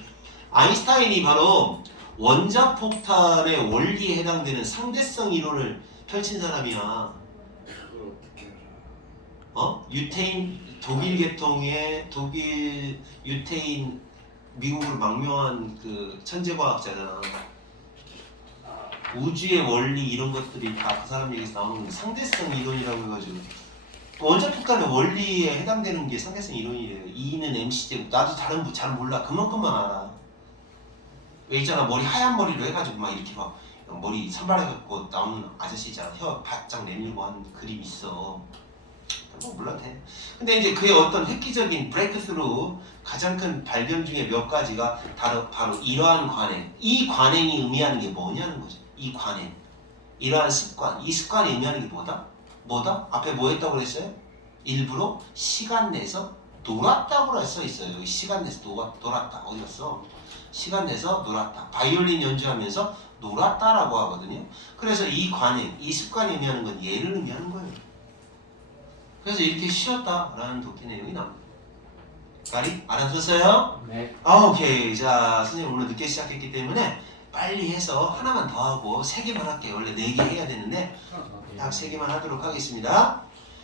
아인슈타인이 바로 원자폭탄의 원리에 해당되는 상대성 이론을 펼친 사람이야. 그걸 어떻게 알아? 유태인 독일 계통의 독일 유태인 미국을 망명한 그 천재과학자잖아. 우주의 원리 이런 것들이 다 그 사람 얘기에서 나오는 상대성 이론이라고 해가지고 원자폭탄의 원리에 해당되는 게 상대성 이론이래요. E는 mc제곱. 나도 다른 잘 몰라. 그만큼만 알아. 왜 있잖아, 머리 하얀 머리로 해가지고 막 이렇게 막 머리 산발해갖고 나오는 아저씨 있잖아. 혀 바짝 내밀고 한 그림 있어. 뭐 몰라도 돼. 근데 이제 그의 어떤 획기적인 브레이크스루, 가장 큰 발견 중에 몇 가지가 바로 이러한 관행. 이 관행이 의미하는 게 뭐냐는 거죠. 이 관행. 이러한 습관. 이 습관이 의미하는 게 뭐다? 앞에 뭐 했다고 그랬어요? 일부러 시간 내서 놀았다고 써 있어요. 여기 시간 내서 놀았다. 어디 갔어? 시간 내서 놀았다. 바이올린 연주하면서 놀았다라고 하거든요. 그래서 이 관행, 이 습관이 의미하는 건 얘를 의미하는 거예요. 그래서 이렇게 쉬었다라는 독해 내용이 나옵니다. 까리? 알아들었어요? 네. 오케이. 자, 선생님 오늘 늦게 시작했기 때문에 빨리 해서 하나만 더 하고 3개만 할게요. 원래 4개 해야 되는데 딱 3개만 하도록 하겠습니다.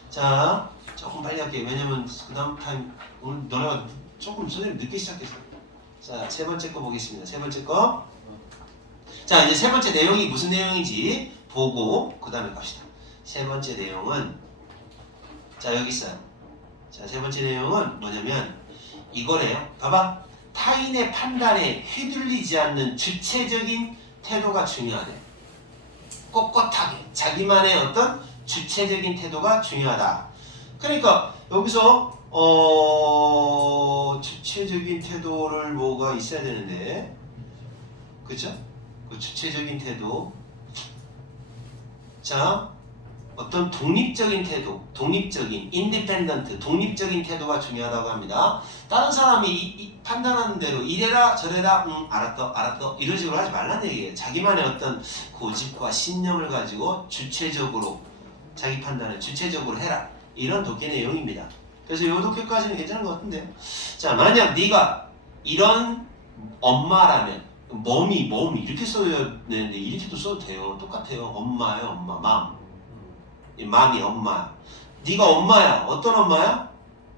자, 조금 빨리 할게요. 왜냐면 그 다음 타임 오늘 너네가 조금 선생님 늦게 시작했어. 자, 3번째 거 보겠습니다. 3번째 거. 자, 이제 3번째 내용이 무슨 내용인지 보고 그 다음에 갑시다. 3번째 내용은 자, 여기 있어요. 자, 3번째 내용은 뭐냐면 이거래요. 봐봐. 타인의 판단에 휘둘리지 않는 주체적인 태도가 중요하대. 꼿꼿하게 자기만의 어떤 주체적인 태도가 중요하다. 그러니까 여기서 주체적인 태도를 뭐가 있어야 되는데, 그쵸? 그 주체적인 태도. 자, 어떤 독립적인 태도, 독립적인, 인디펜던트, 독립적인 태도가 중요하다고 합니다. 다른 사람이 판단하는 대로 이래라 저래라 알았어 이런 식으로 하지 말라는 얘기예요. 자기만의 어떤 고집과 신념을 가지고 주체적으로 자기 판단을 주체적으로 해라. 이런 독해 내용입니다. 그래서 이 독해까지는 괜찮은 것 같은데요. 자, 만약 네가 이런 엄마라면 몸 이렇게 써야 되는데 이렇게도 써도 돼요. 똑같아요. 엄마예요, 엄마, 맘. 맘이 엄마. 네가 엄마야. 어떤 엄마야?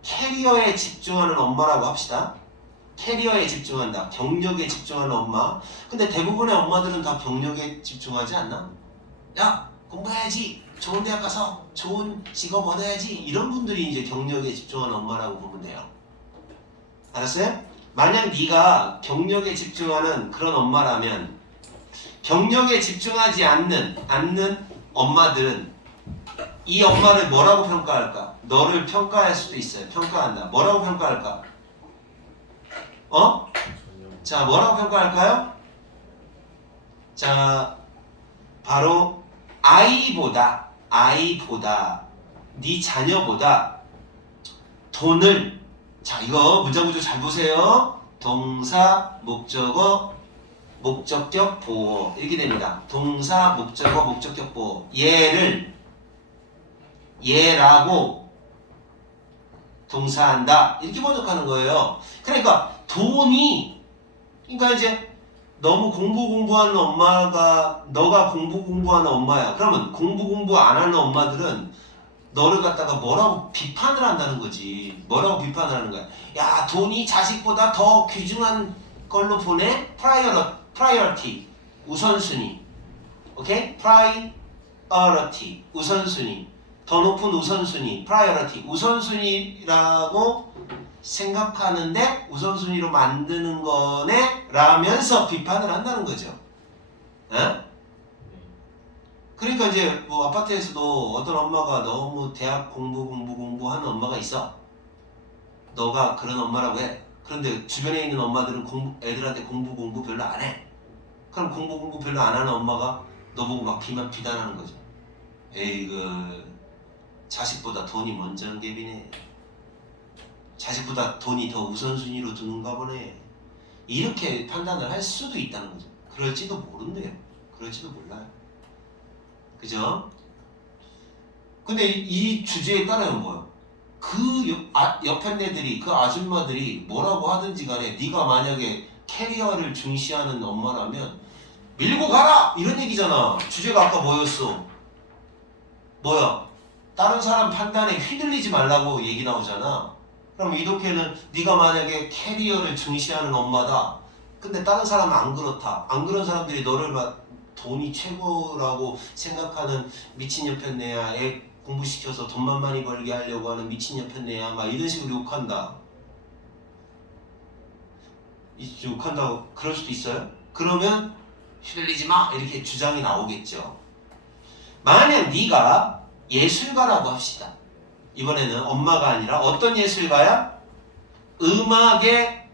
캐리어에 집중하는 엄마라고 합시다. 캐리어에 집중한다. 경력에 집중하는 엄마. 근데 대부분의 엄마들은 다 경력에 집중하지 않나? 야, 공부해야지. 좋은 대학 가서 좋은 직업 얻어야지. 이런 분들이 이제 경력에 집중하는 엄마라고 보면 돼요. 알았어요? 만약 네가 경력에 집중하는 그런 엄마라면 경력에 집중하지 않는 엄마들은 이 엄마를 뭐라고 평가할까? 너를 평가할 수도 있어요. 평가한다. 뭐라고 평가할까? 자, 뭐라고 평가할까요? 자, 바로 아이보다 네 자녀보다 돈을, 자, 이거 문장구조 잘 보세요. 동사, 목적어, 목적격, 보어 이렇게 됩니다. 동사, 목적어, 목적격, 보어. 얘라고 동사한다. 이렇게 번역하는 거예요. 그러니까 돈이, 그러니까 이제 너무 공부하는 엄마가, 너가 공부하는 엄마야. 그러면 공부 안 하는 엄마들은 너를 갖다가 뭐라고 비판을 한다는 거지. 뭐라고 비판을 하는 거야. 야, 돈이 자식보다 더 귀중한 걸로 보내? 프라이어티. 우선순위. 오케이? 프라이어티. 우선순위. 더 높은 우선순위. 프라이어티. 우선순위라고 생각하는데 우선순위로 만드는 거네? 라면서 비판을 한다는 거죠. 어? 그러니까 이제 뭐 아파트에서도 어떤 엄마가 너무 대학 공부하는 엄마가 있어. 너가 그런 엄마라고 해. 그런데 주변에 있는 엄마들은 애들한테 공부 별로 안 해. 그럼 공부 별로 안 하는 엄마가 너 보고 막 비난하는 거죠. 에이그 자식보다 돈이 먼저인 갭이네. 자식보다 돈이 더 우선순위로 두는가 보네. 이렇게 판단을 할 수도 있다는 거죠. 그럴지도 모른대요. 그럴지도 몰라요. 그죠? 근데 이 주제에 따르면 뭐야? 그 옆에 애들이, 그 아줌마들이 뭐라고 하든지 간에 네가 만약에 캐리어를 중시하는 엄마라면 밀고 가라! 이런 얘기잖아. 주제가 아까 뭐였어? 뭐야? 다른 사람 판단에 휘둘리지 말라고 얘기 나오잖아. 그럼 이 독해는 네가 만약에 캐리어를 중시하는 엄마다. 근데 다른 사람은 안 그렇다. 안 그런 사람들이 너를 돈이 최고라고 생각하는 미친 여편네야, 애 공부시켜서 돈만 많이 벌게 하려고 하는 미친 여편네야, 막 이런 식으로 욕한다. 욕한다고 그럴 수도 있어요? 그러면 휘둘리지 마! 이렇게 주장이 나오겠죠. 만약 네가 예술가라고 합시다. 이번에는 엄마가 아니라 어떤 예술가야? 음악의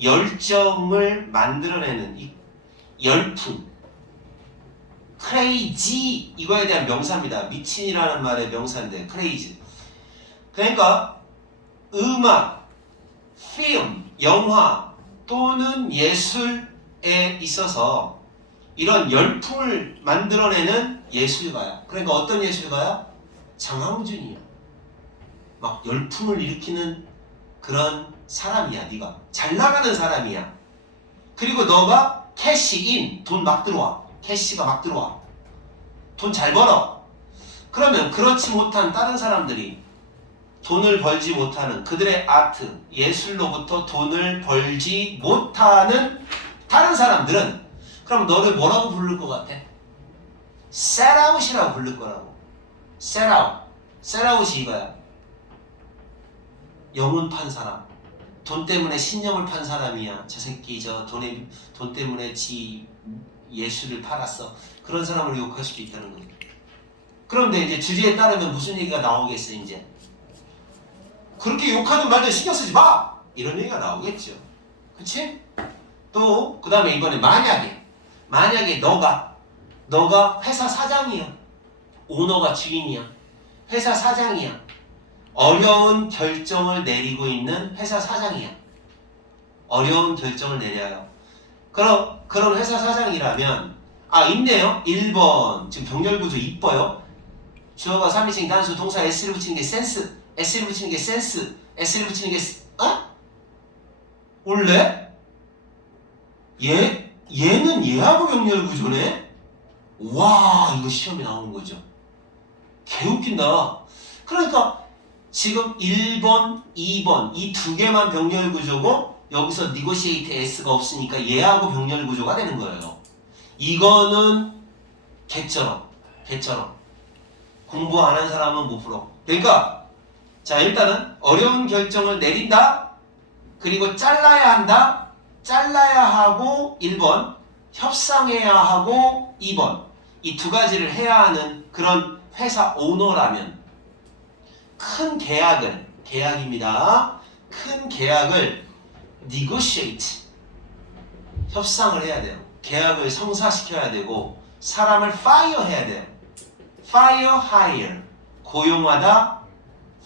열정을 만들어내는 이 열풍. 크레이지, 이거에 대한 명사입니다. 미친이라는 말의 명사인데 크레이지. 그러니까 음악, 필름, 영화 또는 예술에 있어서 이런 열풍을 만들어내는 예술가야. 그러니까 어떤 예술가야? 장항준이야. 막 열풍을 일으키는 그런 사람이야. 네가 잘 나가는 사람이야. 그리고 너가 캐시인, 돈 막 들어와. 캐시가 막 들어와. 돈 잘 벌어. 그러면 그렇지 못한 다른 사람들이 돈을 벌지 못하는 그들의 아트, 예술로부터 돈을 벌지 못하는 다른 사람들은 그럼 너를 뭐라고 부를 것 같아? 셀아웃이라고 부를 거라고. 셀아웃. 셀아웃이 이거야. 영혼 판 사람. 돈 때문에 신념을 판 사람이야. 저 새끼 돈 때문에 지 예술을 팔았어. 그런 사람을 욕할 수도 있다는 거지. 그런데 이제 주제에 따르면 무슨 얘기가 나오겠어 이제. 그렇게 욕하든 말든 신경 쓰지 마! 이런 얘기가 나오겠죠. 그치? 또 그 다음에 이번에 만약에 너가 회사 사장이야. 오너가 주인이야. 회사 사장이야. 어려운 결정을 내리고 있는 회사 사장이야. 어려운 결정을 내려요. 그런 회사 사장이라면 있네요. 1번 지금 병렬구조 이뻐요. 주어가 3인칭 단수 동사 s를 붙이는 게 센스, s를 붙이는 게 센스, s를 붙이는 게 원래? 얘는 얘하고 병렬구조네? 와, 이거 시험에 나오는 거죠. 개웃긴다. 그러니까 지금 1번, 2번 이 두 개만 병렬구조고 여기서 negotiate s가 없으니까 얘하고 병렬구조가 되는 거예요. 이거는 개처럼 공부 안 한 사람은 못 풀어. 그러니까 자 일단은 어려운 결정을 내린다. 그리고 잘라야 한다. 잘라야 하고 1번, 협상해야 하고 2번. 이 두 가지를 해야 하는 그런 회사 오너라면 큰 계약입니다. 큰 계약을 negotiate, 협상을 해야 돼요. 계약을 성사시켜야 되고 사람을 fire 해야 돼요. fire, hire, 고용하다,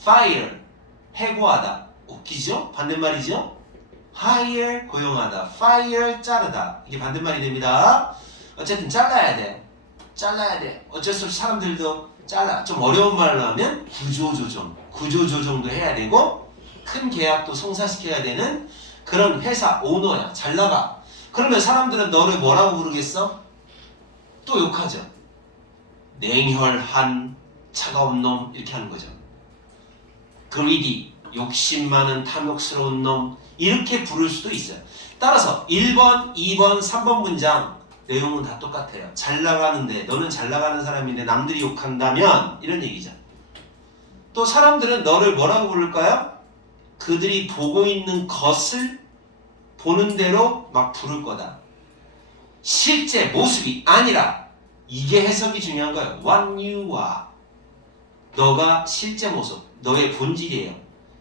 fire, 해고하다. 웃기죠? 반대말이죠? hire, 고용하다, fire, 자르다. 이게 반대말이 됩니다. 어쨌든 잘라야 돼. 어쩔 수 없이 사람들도 잘라. 좀 어려운 말로 하면 구조조정도 해야 되고 큰 계약도 성사시켜야 되는 그런 회사 오너야. 잘 나가. 그러면 사람들은 너를 뭐라고 부르겠어? 또 욕하죠. 냉혈한 차가운 놈 이렇게 하는 거죠. greedy, 욕심 많은 탐욕스러운 놈 이렇게 부를 수도 있어요. 따라서 1번, 2번, 3번 문장 내용은 다 똑같아요. 잘 나가는데 너는 잘 나가는 사람인데 남들이 욕한다면 이런 얘기죠. 또 사람들은 너를 뭐라고 부를까요? 그들이 보고 있는 것을 보는 대로 막 부를 거다. 실제 모습이 아니라 이게 해석이 중요한 거예요. What you are. 너가 실제 모습, 너의 본질이에요.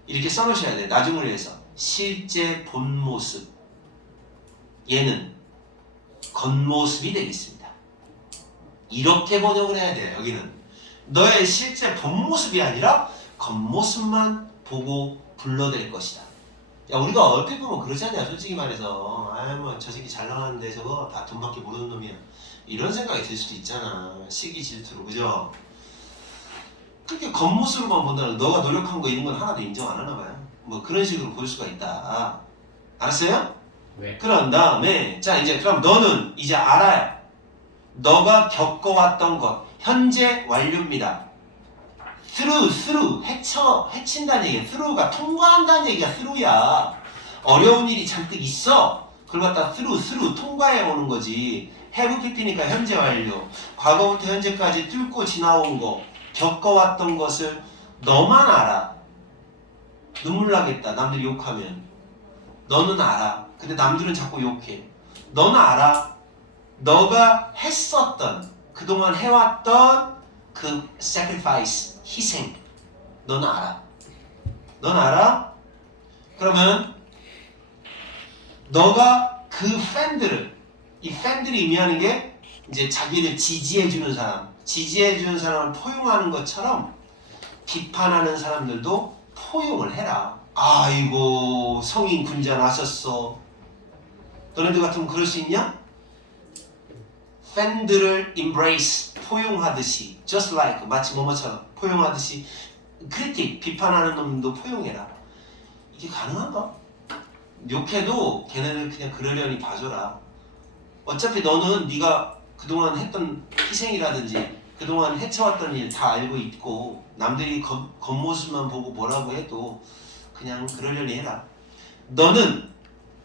이렇게 써놓으셔야 돼요. 나중을 위해서. 실제 본 모습. 얘는 겉모습이 되겠습니다. 이렇게 번역을 해야 돼요. 여기는 너의 실제 본 모습이 아니라 겉모습만 보고 불러댈 것이다. 야, 우리가 얼핏 보면 그러잖냐. 솔직히 말해서 뭐 저 새끼 잘 나가는데 저거 다 돈밖에 모르는 놈이야. 이런 생각이 들 수도 있잖아. 시기 질투로. 그죠? 그렇게 겉모습으로만 본다는 너가 노력한 거 이런 건 하나도 인정 안 하나 봐요. 뭐 그런 식으로 볼 수가 있다. 알았어요? 네. 그런 다음에 자 이제 그럼 너는 이제 알아요. 너가 겪어왔던 것 현재 완료입니다. through 해친다는 얘기야. through가 통과한다는 얘기야. through야. 어려운 일이 잔뜩 있어. 그걸 갖다 through 통과해 오는 거지. have pp니까 현재 완료. 과거부터 현재까지 뚫고 지나온 거 겪어왔던 것을 너만 알아. 눈물 나겠다. 남들이 욕하면. 너는 알아. 근데 남들은 자꾸 욕해. 너는 알아. 너가 했었던 그동안 해왔던 그 sacrifice 희생. 너는 알아. 넌 알아? 그러면 너가 그 팬들을 이 팬들이 의미하는 게 이제 자기를 지지해주는 사람, 지지해주는 사람을 포용하는 것처럼 비판하는 사람들도 포용을 해라. 아이고 성인 군자 나섰어. 너네들 같으면 그럴 수 있냐? 팬들을 embrace 포용하듯이 just like 마치 뭐뭐처럼 포용하듯이 critic 비판하는 놈도 포용해라. 이게 가능한가? 욕해도 걔네들 그냥 그러려니 봐줘라. 어차피 너는 네가 그동안 했던 희생이라든지 그동안 해쳐왔던 일 다 알고 있고 남들이 겉모습만 보고 뭐라고 해도 그냥 그러려니 해라. 너는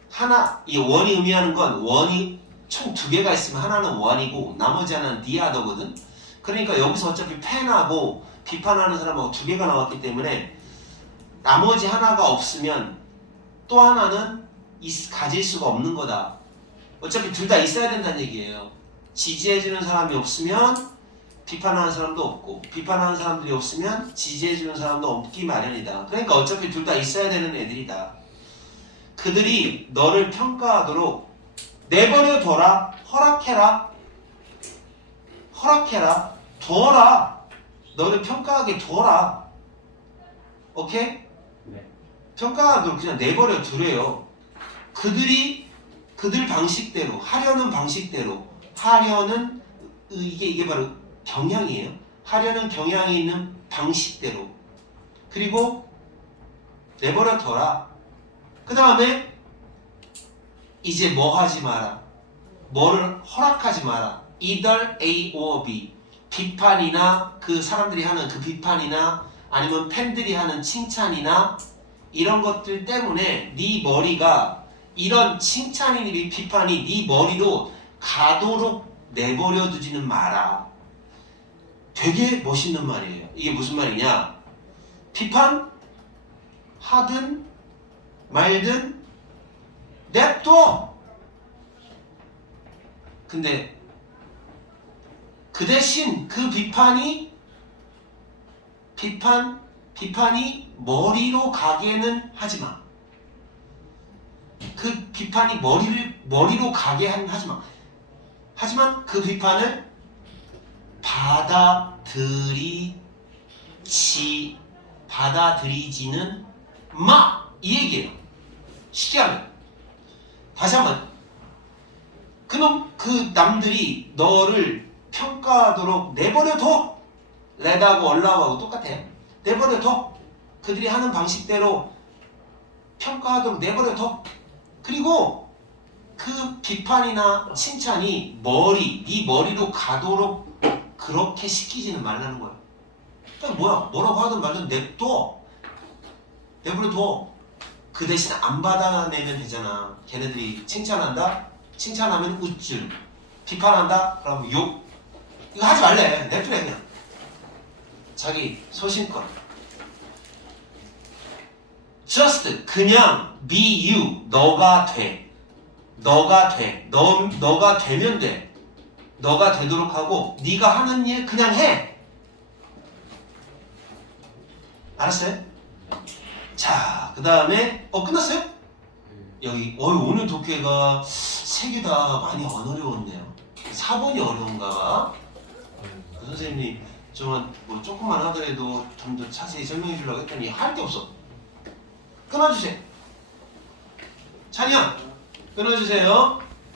하나, 이 원이 의미하는 건 원이 총 2개가 있으면 하나는 원이고 나머지 하나는 디아더거든. 그러니까 여기서 어차피 팬하고 비판하는 사람하고 2개가 나왔기 때문에 나머지 하나가 없으면 또 하나는 가질 수가 없는 거다. 어차피 둘 다 있어야 된다는 얘기예요. 지지해주는 사람이 없으면 비판하는 사람도 없고 비판하는 사람들이 없으면 지지해주는 사람도 없기 마련이다. 그러니까 어차피 둘 다 있어야 되는 애들이다. 그들이 너를 평가하도록 내버려둬라. 허락해라. 허락해라. 둬라. 너를 평가하게 둬라. 오케이? 네. 평가하도록 그냥 내버려 두래요. 그들이 그들 방식대로 하려는 방식대로 하려는 이게 바로 경향이에요. 하려는 경향이 있는 방식대로. 그리고 내버려 둬라. 그 다음에 이제 뭐 하지 마라. 뭐를 허락하지 마라. either A or B. 비판이나 그 사람들이 하는 그 비판이나 아니면 팬들이 하는 칭찬이나 이런 것들 때문에 네 머리가 이런 칭찬이니 비판이 네 머리로 가도록 내버려 두지는 마라. 되게 멋있는 말이에요. 이게 무슨 말이냐? 비판 하든 말든 냅둬. 근데 그 대신 그 비판이 머리로 가게는 하지 마. 그 비판이 머리로 가게 하지 마. 하지만 그 비판을 받아들이지는 마! 이 얘기예요. 쉽게 하면. 다시 한번. 그 남들이 너를 평가하도록 내버려둬. 레드하고 얼라우하고 똑같아요. 내버려둬. 그들이 하는 방식대로 평가하도록 내버려둬. 그리고 그 비판이나 칭찬이 네 머리로 가도록 그렇게 시키지는 말라는 거야. 뭐야? 뭐라고 하든 말든 냅둬. 내버려둬. 그 대신 안 받아내면 되잖아. 걔네들이 칭찬한다? 칭찬하면 우쭐. 비판한다? 그러면 욕. 이거 하지 말래. 냅두래 그냥. 자기 소신껏. just 그냥 be you. 너가 돼. 너가 돼. 너가 되면 돼. 너가 되도록 하고 네가 하는 일 그냥 해. 알았어요? 자, 그 다음에 끝났어요? 여기 오늘 독해가 3개 다 많이 안 어려웠네요. 4번이 어려운가 봐. 그 선생님이 뭐 조금만 하더라도 좀 더 자세히 설명해 주려고 했더니 할 게 없어. 끊어주세요. 찬이야, 끊어주세요.